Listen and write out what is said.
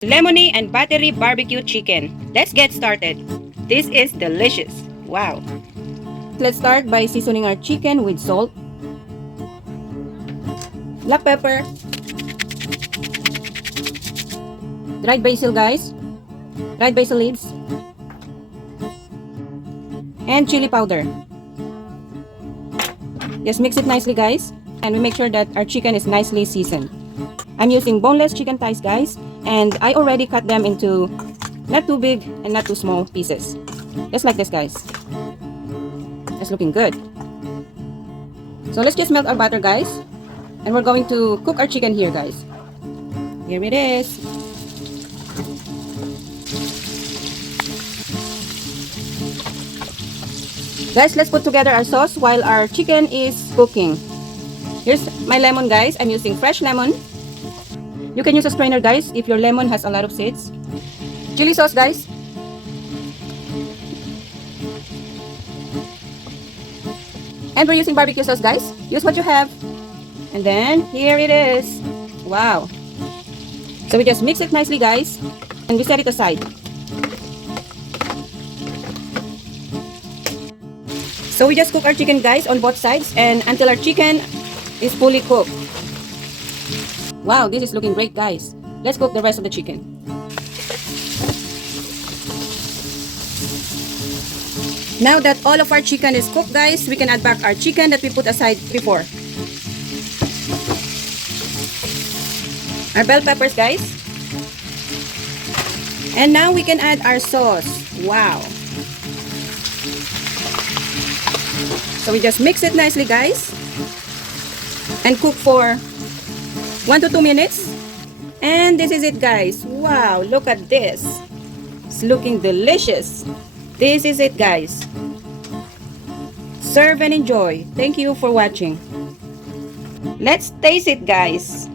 Lemony and Buttery barbecue chicken. Let's get started. This is delicious. Wow. Let's start by seasoning our chicken with salt, black pepper, dried basil guys, dried basil leaves, and chili powder. Just mix it nicely guys, and we make sure that our chicken is nicely seasoned. I'm using boneless chicken thighs guys, and I already cut them into not too big and not too small pieces. Just like this guys. It's looking good. So let's just melt our butter guys, and we're going to cook our chicken here guys. Here it is. Guys, let's put together our sauce while our chicken is cooking. Here's my lemon guys. I'm using fresh lemon. You can use a strainer guys if your lemon has a lot of seeds. Chili sauce guys. And we're using barbecue sauce guys. Use what you have. And then here it is. Wow. So we just mix it nicely guys, and we set it aside. So we just cook our chicken guys on both sides and until our chicken is fully cooked. Wow, this is looking great guys. Let's cook the rest of the chicken. Now that all of our chicken is cooked guys, we can add back our chicken that we put aside before. Our bell peppers guys. And now we can add our sauce. Wow. So we just mix it nicely guys and cook for 1 to 2 minutes. And this is it guys. Wow, look at this. It's looking delicious. This is it guys. Serve and enjoy. Thank you for watching. Let's taste it guys.